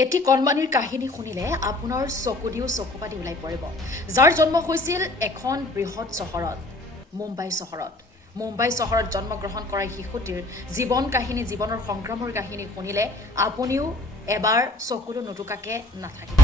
এটি কণমানিৰ কাহিনী শুনিলে আপোনাৰ চকুদিও চকুপাতি ওলাই পৰিব যাৰ জন্ম হৈছিল এখন বৃহৎ চহৰত মুম্বাই চহৰত জন্মগ্ৰহণ কৰা শিশুটিৰ জীৱন কাহিনী জীৱনৰ সংগ্ৰামৰ কাহিনী শুনিলে আপুনিও এবাৰ চকুলো নটুকাকে নাথাকিব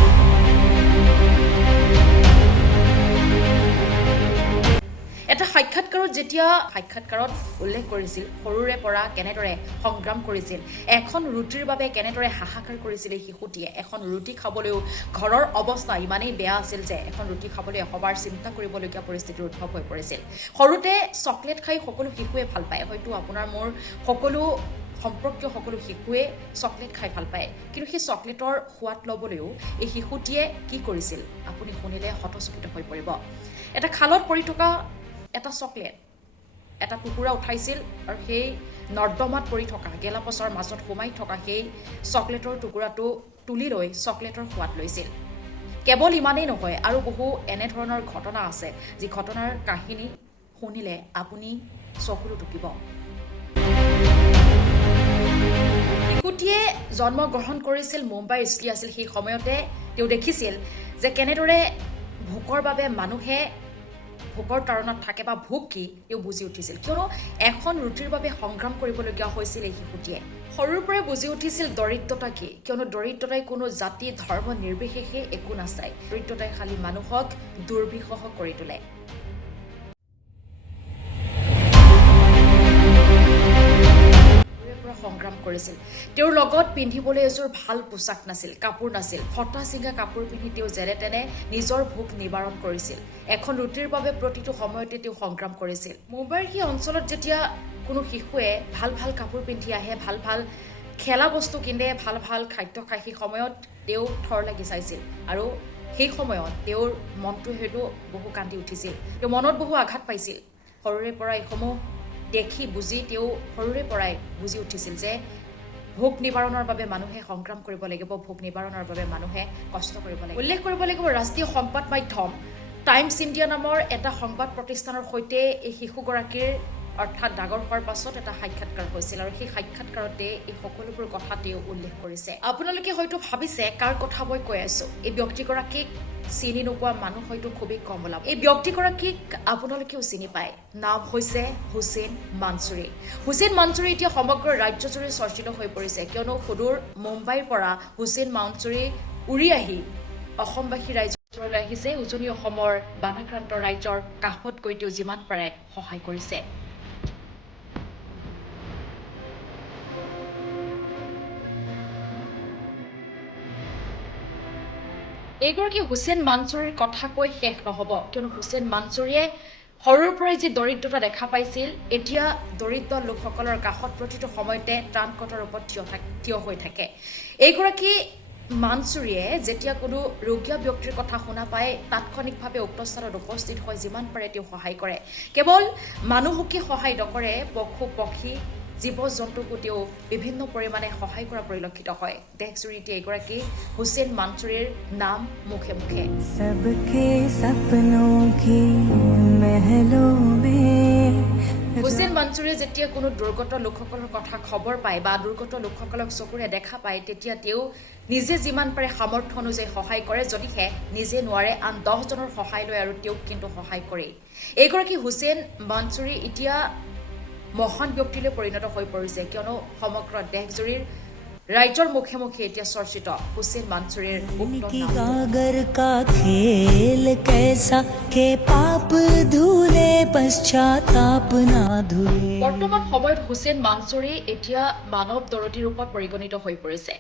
এটা সাক্ষাৎকাৰত উল্লেখ কৰিছিল সৰুৰে পৰা কেনেদৰে সংগ্ৰাম কৰিছিল এখন ৰুটিৰ বাবে কেনেদৰে হাহাকাৰ কৰিছিল এই শিশুটিয়ে এখন ৰুটি খাবলৈও ঘৰৰ অৱস্থা ইমানেই বেয়া আছিল যে এখন ৰুটি খাবলৈ এবাৰ চিন্তা কৰিবলগীয়া পৰিস্থিতিৰ উদ্ভৱ হৈ পৰিছিল সৰুতে চকলেট খাই সকলো শিশুৱে ভাল পায় হয়তো আপোনাৰ মোৰ সকলো সম্পৰ্কীয় সকলো শিশুৱে চকলেট খাই ভাল পায় কিন্তু সেই চকলেটৰ সোৱাদ ল'বলৈও এই শিশুটিয়ে কি কৰিছিল আপুনি শুনিলে হতচকিত হৈ পৰিব এটা খালত পৰি থকা এটা চকলেট এটা টুকুৰা উঠাইছিল আৰু সেই নৰ্দমাত পৰি থকা গেলাপচৰ মাজত সোমাই থকা সেই চকলেটৰ টুকুৰাটো তুলি লৈ চকলেটৰ সোৱাদ লৈছিল কেৱল ইমানেই নহয় আৰু বহু এনে ধৰণৰ ঘটনা আছে যি ঘটনাৰ কাহিনী শুনিলে আপুনি চকুলো টুকিব শিশুটিয়ে জন্মগ্ৰহণ কৰিছিল মুম্বাইৰ স্থিতি আছিল সেই সময়তে তেওঁ দেখিছিল যে কেনেদৰে ভোকৰ বাবে মানুহে ভোকৰ তাৰণাত থাকে বা ভোক কি তেওঁ বুজি উঠিছিল কিয়নো এখন ৰুটিৰ বাবে সংগ্ৰাম কৰিবলগীয়া হৈছিল এই শিশুটিয়ে সৰুৰ পৰাই বুজি উঠিছিল দৰিদ্ৰতা কি কিয়নো দৰিদ্ৰতাই কোনো জাতি ধৰ্ম নিৰ্বিশেষে একো নাচায় দৰিদ্ৰতাই খালি মানুহক দুৰ্বিষহ কৰি তোলে সংগ্ৰাম কৰিছিল তেওঁৰ লগত পিন্ধিবলৈ এযোৰ ভাল পোছাক নাছিল কাপোৰ নাছিল ফটা চিঙা কাপোৰ পিন্ধি তেওঁ যেনে তেনে নিজৰ ভোক নিবাৰণ কৰিছিল এখন ৰুটিৰ বাবে প্ৰতিটো সময়তে তেওঁ সংগ্ৰাম কৰিছিল মুম্বাইৰ সেই অঞ্চলত যেতিয়া কোনো শিশুৱে ভাল ভাল কাপোৰ পিন্ধি আহে ভাল ভাল খেলা বস্তু কিনে ভাল ভাল খাদ্য খাই সেই সময়ত তেওঁ থৰ লাগি চাইছিল আৰু সেই সময়ত তেওঁৰ মনটো হয়তো বহু কান্দি উঠিছিল তেওঁ মনত বহু আঘাত পাইছিল সৰুৰে পৰা এইসমূহ দেখি বুজি তেওঁ সৰুৰে পৰাই বুজি উঠিছিল যে ভোক নিবাৰণৰ বাবে মানুহে সংগ্ৰাম কৰিব লাগিব ভোক নিবাৰণৰ বাবে মানুহে কষ্ট কৰিব লাগিব উল্লেখ কৰিব লাগিব ৰাষ্ট্ৰীয় সংবাদ মাধ্যম টাইমছ ইণ্ডিয়া নামৰ এটা সংবাদ প্ৰতিষ্ঠানৰ সৈতে এই শিশুগৰাকীৰ অৰ্থাৎ ডাঙৰ হোৱাৰ পাছত এটা সাক্ষাৎকাৰ হৈছিল আৰু সেই সাক্ষাৎকাৰতে এই সকলোবোৰ কথা তেওঁ উল্লেখ কৰিছে আপোনালোকে হয়তো ভাবিছে কাৰ কথা মই কৈ আছো এই ব্যক্তিগৰাকীক চিনি নোপোৱা মানুহ হয়তো খুবেই কম ওলাব এই ব্যক্তিগৰাকীক আপোনালোকেও চিনি পায় নাম হৈছে হুছেইন মানছুৰী এতিয়া সমগ্ৰ ৰাজ্যজুৰি চৰ্চিত হৈ পৰিছে কিয়নো সুদূৰ মুম্বাইৰ পৰা হুছেইন মানছুৰী উৰি আহি অসমবাসী ৰাইজলৈ আহিছে উজনি অসমৰ বানাক্ৰান্ত ৰাইজৰ কাষত গৈ তেওঁ যিমান পাৰে সহায় কৰিছে এইগৰাকী হুছেইন মানছুৰীৰ কথা কৈ শেষ নহব কিয়নো হুছেইন মানছুৰীয়ে সৰুৰ পৰাই যি দৰিদ্ৰতা দেখা পাইছিল এতিয়া দৰিদ্ৰ লোকসকলৰ কাষত প্ৰতিটো সময়তে ত্ৰাণকৰ্তাৰ ৰূপত থিয় হৈ থাকে এইগৰাকী মানছুৰীয়ে যেতিয়া কোনো ৰোগীয়া ব্যক্তিৰ কথা শুনা পায় তাৎক্ষণিকভাৱে উক্ত স্থানত উপস্থিত হৈ যিমান পাৰে তেওঁ সহায় কৰে কেৱল মানুহকে সহায় নকৰে পশু পক্ষী জীৱ জন্তুকো তেওঁ বিভিন্ন পৰিমাণে সহায় কৰা পৰিলক্ষিত হয় দেশজুৰি এতিয়া এগৰাকী হুছেইন মানছুৰীৰ নাম মুখে মুখে হুছেইন মানছুৰীয়ে যেতিয়া কোনো দুৰ্গত লোকসকলৰ কথা খবৰ পায় বা দুৰ্গত লোকসকলক চকুৰে দেখা পায় তেতিয়া তেওঁ নিজে যিমান পাৰে সামৰ্থ্য অনুযায়ী সহায় কৰে যদিহে নিজে নোৱাৰে আন 10 জনৰ সহায় লয় আৰু তেওঁক কিন্তু সহায় কৰে এইগৰাকী হুছেইন মানছুৰী এতিয়া মহান ব্যক্তিলৈ পৰিণত হৈ পৰিছে কিয়নো সমগ্ৰ দেশজুৰিৰ ৰাইজৰ মুখে মুখে এতিয়া চৰ্চিত হুছেইন মানছুৰীৰ বৰ্তমান সময়ত হুছেইন মানছুৰী এতিয়া মানৱ দৰদী ৰূপত পৰিগণিত হৈ পৰিছে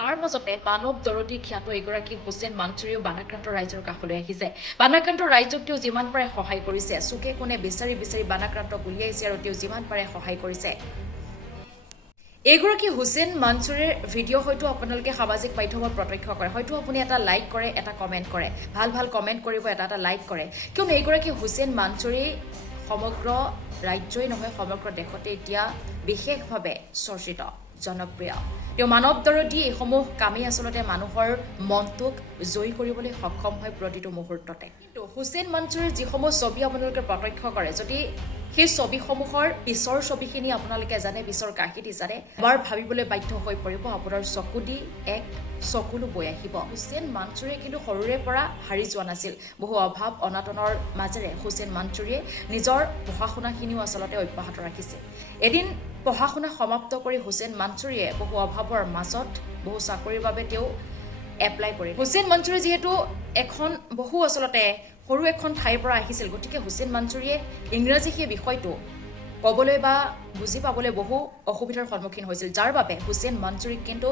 তাৰ মাজতে মানৱ দৰদী খ্যাত এগৰাকী হুছেইন মানছুৰীও বানাক্ৰান্ত ৰাইজৰ কাষলৈ আহিছে বানাক্ৰান্ত ৰাইজক তেওঁ যিমান পাৰে সহায় কৰিছে চুকে কোণে বিচাৰি বানাক্ৰান্তক উলিয়াইছে আৰু তেওঁ যিমান পাৰে সহায় কৰিছে এইগৰাকী হুছেইন মানছুৰীৰ ভিডিঅ' হয়তো আপোনালোকে সামাজিক মাধ্যমত প্ৰত্যক্ষ কৰে হয়তো আপুনি এটা লাইক কৰে এটা কমেণ্ট কৰে ভাল কমেণ্ট কৰিব এটা লাইক কৰে কিয়নো এইগৰাকী হুছেইন মানছুৰী সমগ্ৰ ৰাজ্যই নহয় সমগ্ৰ দেশতে এতিয়া বিশেষভাৱে চৰ্চিত জনপ্ৰিয় তেওঁ মানৱ দৰদী এইসমূহ কামেই আচলতে মানুহৰ মনটোক জয়ী কৰিবলৈ সক্ষম হয় প্ৰতিটো মুহূৰ্ততে কিন্তু হুছেইন মনছুৰীৰ যিসমূহ ছবি আপোনালোকে প্ৰত্যক্ষ কৰে যদি সেই ছবিসমূহৰ পিছৰ ছবিখিনি আপোনালোকে জানে পিছৰ কাহিনী জানে এবাৰ ভাবিবলৈ বাধ্য হৈ পৰিব আপোনাৰ চকু দি এক চকুলো বৈ আহিব হুছেইন মনছুৰীয়ে কিন্তু সৰুৰে পৰা হাৰি যোৱা নাছিল বহু অভাৱ অনাটনৰ মাজেৰে হুছেইন মনছুৰীয়ে নিজৰ পঢ়া শুনাখিনিও আচলতে অব্যাহত ৰাখিছিল এদিন পঢ়া শুনা সমাপ্ত কৰি হুছেইন মনছুৰীয়ে বহু অভাৱৰ মাজত বহু চাকৰিৰ বাবে তেওঁ এপ্লাই কৰিলে হুছেইন মনছুৰী যিহেতু এখন বহু আচলতে সৰু এখন ঠাইৰ পৰা আহিছিল গতিকে হুছেইন মনছুৰীয়ে ইংৰাজী সেই বিষয়টো ক'বলৈ বা বুজি পাবলৈ বহু অসুবিধাৰ সন্মুখীন হৈছিল যাৰ বাবে হুছেইন মনছুৰীক কিন্তু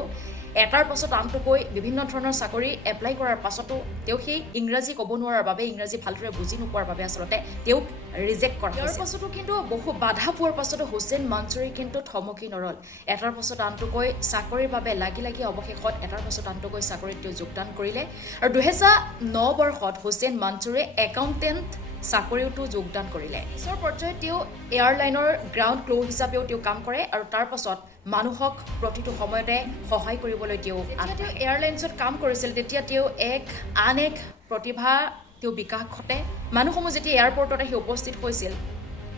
এটাৰ পাছত আনটোকৈ বিভিন্ন ধৰণৰ চাকৰি এপ্লাই কৰাৰ পাছতো তেওঁ সেই ইংৰাজী ক'ব নোৱাৰাৰ বাবে ইংৰাজী ভালদৰে বুজি নোপোৱাৰ বাবে আচলতে তেওঁক ৰিজেক্ট কৰা ইয়াৰ পাছতো কিন্তু বহু বাধা পোৱাৰ পাছতো হুছেইন মনছুৰী কিন্তু থমকি নৰল এটাৰ পাছত আনটোকৈ চাকৰিৰ বাবে লাগি লাগি অৱশেষত এটাৰ পাছত আনটোকৈ চাকৰিত তেওঁ যোগদান কৰিলে আৰু 2009 বৰ্ষত হুছেইন মনছুৰীয়ে একাউণ্টেণ্ট চাকৰিওতো যোগদান কৰিলে পিছৰ পৰ্যায়ত তেওঁ এয়াৰলাইনৰ গ্ৰাউণ্ড ক্ৰু হিচাপেও তেওঁ কাম কৰে আৰু তাৰ পাছত মানুহক প্ৰতিটো সময়তে সহায় কৰিবলৈ তেওঁ এয়াৰলাইন্সত কাম কৰিছিল তেতিয়া তেওঁ আন এক প্ৰতিভা তেওঁ বিকাশ ঘটে মানুহসমূহ যেতিয়া এয়াৰপৰ্টত আহি উপস্থিত হৈছিল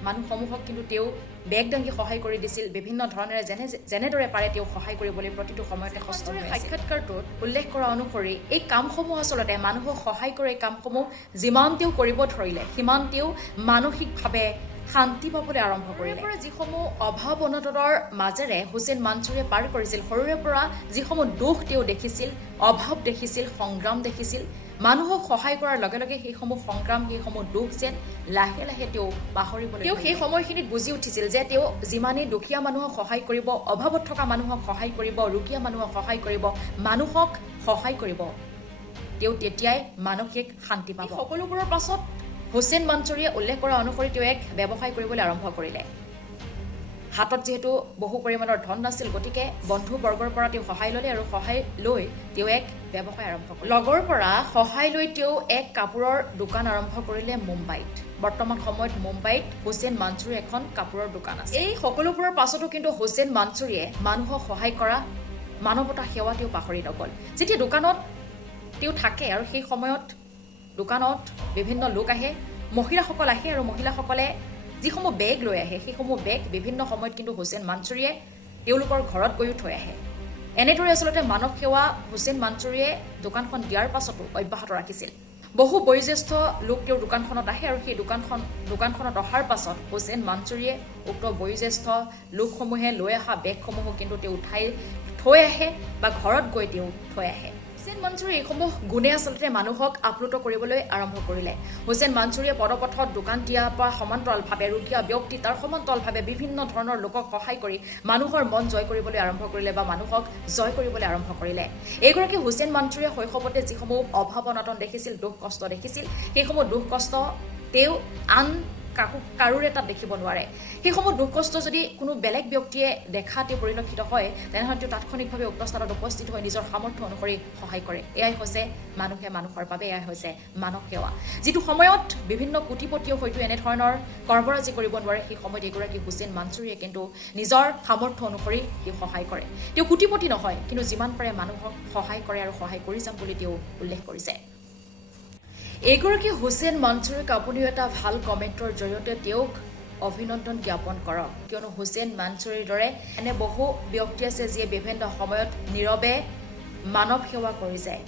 মানুহসমূহক কিন্তু তেওঁ বেগ দাঙি সহায় কৰি দিছিল বিভিন্ন ধৰণেৰে যেনেদৰে পাৰে তেওঁ সহায় কৰিবলৈ প্ৰতিটো সময়তে সষ্টম হৈ সাক্ষাৎকাৰটোত উল্লেখ কৰা অনুসৰি এই কামসমূহ আচলতে মানুহক সহায় কৰে এই কামসমূহ যিমান তেওঁ কৰিব ধৰিলে সিমান তেওঁ মানসিকভাৱে শান্তি পাবলৈ আৰম্ভ কৰিলে যিসমূহ অভাৱ অনাটনৰ মাজেৰে হুছেইন মনছুৰীয়ে পাৰ কৰিছিল সৰুৰে পৰা যিসমূহ দুখ তেওঁ দেখিছিল অভাৱ দেখিছিল সংগ্ৰাম দেখিছিল মানুহক সহায় কৰাৰ লগে লগে সেইসমূহ সংগ্ৰাম সেইসমূহ দুখ যেন লাহে লাহে তেওঁ পাহৰিবলৈ তেওঁ সেই সময়খিনিত বুজি উঠিছিল যে তেওঁ যিমানেই দুখীয়া মানুহক সহায় কৰিব অভাৱত থকা মানুহক সহায় কৰিব ৰোগীয়া মানুহক সহায় কৰিব মানুহক সহায় কৰিব তেওঁ তেতিয়াই মানসিক শান্তি পাব সকলোবোৰৰ পাছত হুছেইন মনছুৰীয়ে উল্লেখ কৰা অনুসৰি তেওঁ এক ব্যৱসায় কৰিবলৈ আৰম্ভ কৰিলে হাতত যেহেতু বহু পৰিমাণৰ ধন নাছিল গতিকে বন্ধুবৰ্গৰ পৰা তেওঁ সহায় ল'লে আৰু সহায় লৈ তেওঁ এক ব্যৱসায় আৰম্ভ কৰিলে লগৰ পৰা সহায় লৈ তেওঁ এক কাপোৰৰ দোকান আৰম্ভ কৰিলে মুম্বাইত বৰ্তমান সময়ত মুম্বাইত হুছেইন মনছুৰীৰ এখন কাপোৰৰ দোকান আছে এই সকলোবোৰৰ পাছতো কিন্তু হুছেইন মনছুৰীয়ে মানুহক সহায় কৰা মানৱতা সেৱা তেওঁ পাহৰি নগ'ল যেতিয়া দোকানত তেওঁ থাকে আৰু সেই সময়ত দোকানত বিভিন্ন লোক আহে মহিলাসকল আহে আৰু মহিলাসকলে যিসমূহ বেগ লৈ আহে সেইসমূহ বেগ বিভিন্ন সময়ত কিন্তু হুছেইন মনছুৰীয়ে তেওঁলোকৰ ঘৰত গৈও থৈ আহে এনেদৰে আচলতে মানৱ সেৱা হুছেইন মনছুৰীয়ে দোকানখন দিয়াৰ পাছতো অব্যাহত ৰাখিছিল বহু বয়োজ্যেষ্ঠ লোক তেওঁৰ দোকানখনত আহে আৰু সেই দোকানখনত অহাৰ পাছত হুছেইন মনছুৰীয়ে উক্ত বয়োজ্যেষ্ঠ লোকসমূহে লৈ অহা বেগসমূহো কিন্তু তেওঁ উঠাই থৈ আহে বা ঘৰত গৈ তেওঁ থৈ আহে হুছেইন মনছুৰী এইসমূহ গুণে আচলতে মানুহক আপ্লুত কৰিবলৈ আৰম্ভ কৰিলে হুছেইন মনছুৰীয়ে পদপথত দোকান দিয়াৰ পৰা সমান্তৰালভাৱে ৰোগীয়া ব্যক্তি তাৰ সমান্তৰালভাৱে বিভিন্ন ধৰণৰ লোকক সহায় কৰি মানুহৰ মন জয় কৰিবলৈ আৰম্ভ কৰিলে বা মানুহক জয় কৰিবলৈ আৰম্ভ কৰিলে এইগৰাকী হুছেইন মনছুৰীয়ে শৈশৱতে যিসমূহ অভাৱ অনাটন দেখিছিল দুখ কষ্ট দেখিছিল সেইসমূহ দুখ কষ্ট তেওঁ আন কাৰোৰে তাত দেখিব নোৱাৰে সেইসমূহ দুখ কষ্ট যদি কোনো বেলেগ ব্যক্তিয়ে দেখা তেওঁ পৰিলক্ষিত হয় তেনেহ'লে তেওঁ তাৎক্ষণিকভাৱে উক্ত স্থানত উপস্থিত হৈ নিজৰ সামৰ্থ্য অনুসৰি সহায় কৰে এয়াই হৈছে মানুহে মানুহৰ বাবে এয়াই হৈছে মানৱ সেৱা যিটো সময়ত বিভিন্ন কোটিপতিয়েও হয়তো এনেধৰণৰ কৰ্মৰাজি কৰিব নোৱাৰে সেই সময়ত এগৰাকী হুছেইন মনছুৰীয়ে কিন্তু নিজৰ সামৰ্থ্য অনুসৰি তেওঁ সহায় কৰে তেওঁ কোটিপতি নহয় কিন্তু যিমান পাৰে মানুহক সহায় কৰে আৰু সহায় কৰি যাম বুলি তেওঁ উল্লেখ কৰিছে এইগৰাকী হুছেইন মনছুৰীক আপুনিও এটা ভাল কমেণ্টৰ জৰিয়তে তেওঁক অভিনন্দন জ্ঞাপন কৰক কিয়নো হুছেইন মনছুৰীৰ দৰে এনে বহু ব্যক্তি আছে যিয়ে বিভিন্ন সময়ত নীৰৱে মানৱ সেৱা কৰি যায়